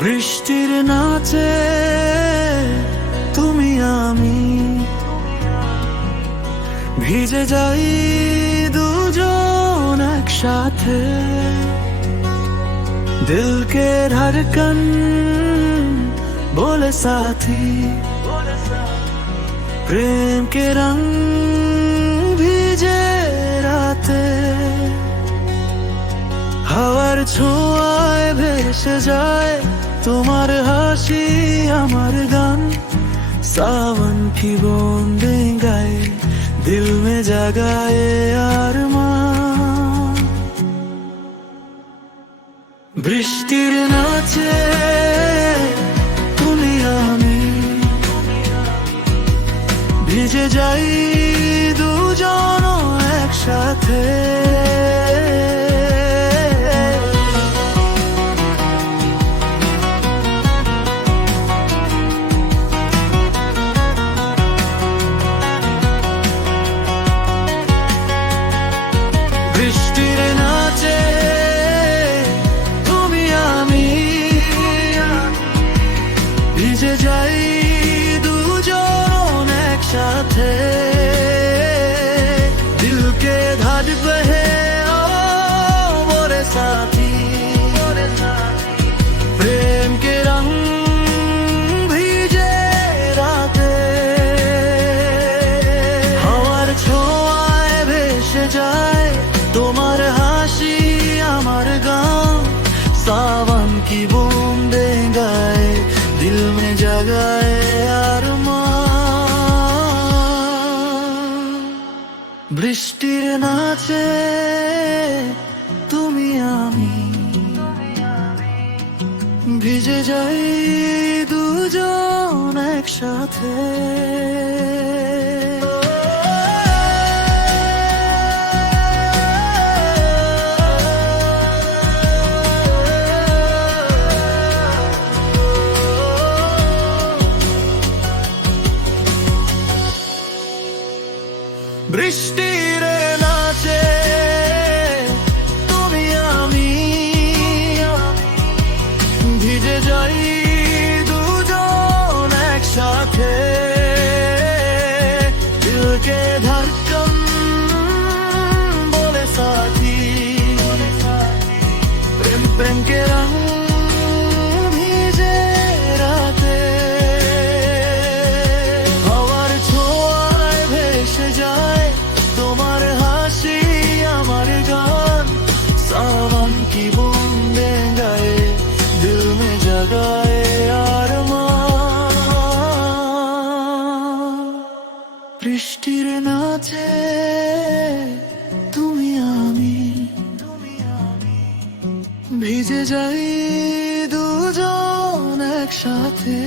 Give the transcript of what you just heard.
বৃষ্টির নাচে তুমি আমি ভিজে যাই দুজন একসাথে। दिल के धड़कन बोले साथी, प्रेम के रंग भीजे राते। हवार ছোঁয়ায় ভেসে যায় তোমার হাসি আমার গান। सावन की बूंदें गाए दिल में जगाए अरमान। বৃষ্টির নাচে তুমি আমি ভিজে যাই দুজন একসাথে। বৃষ্টির নাচে তুমি আমি ভিজে যাই দুজন একসাথে। दिल के धड़कन है ओ मोरे साथी, प्रेम के रंग भीजे राते। हवार ছোঁয়ায় ভেসে যায় তোমার হাসি আমার গান। सावन की बूंदें गाए दिल में जगाए अरमान। বৃষ্টির নাচে তুমি আমি ভিজে যাই দুজন একসাথে। বৃষ্টির নাচে তুমি আমি ভিজে যাই দুজন একসাথে। दिल के धड़कन बोले साथी, प्रेम प्रेम के रंग भीजे राते। हवार ছোঁয়ায় ভেসে যায় তোমার হাসি আমার গান। सावन की बूंदें गाए दिल में जगाए अरमान। বৃষ্টির নাচে তুমি আমি ভিজে যাই দুজন একসাথে।